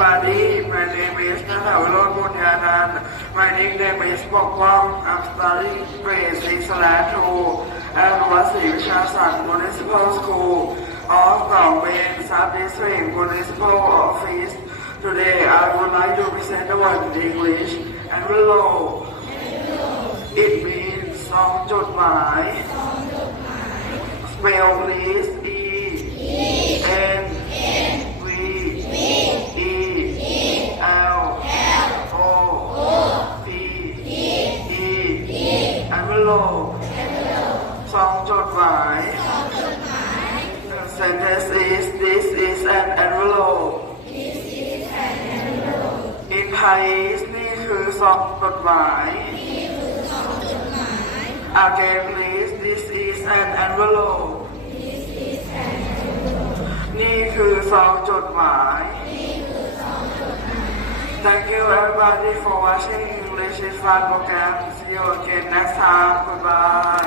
everybody. My name is Nathaviron Bunyanan. My nickname is Pokpong. I'm studying grade 6/2 at Wasi Vishasan Municipal School of Gawin Sub-District Municipal Office. Today I would like to present the word in English and below. It means สองจดหมาย Spell please E N V E L O P E envelope สองจดหมาย Sentence is this is an envelope In Thai นี่คือซองจดหมาย Again please this is an envelope นี่คือซองจดหมาย Thank you everybody for watching English is Fun program. See you again next time. Goodbye.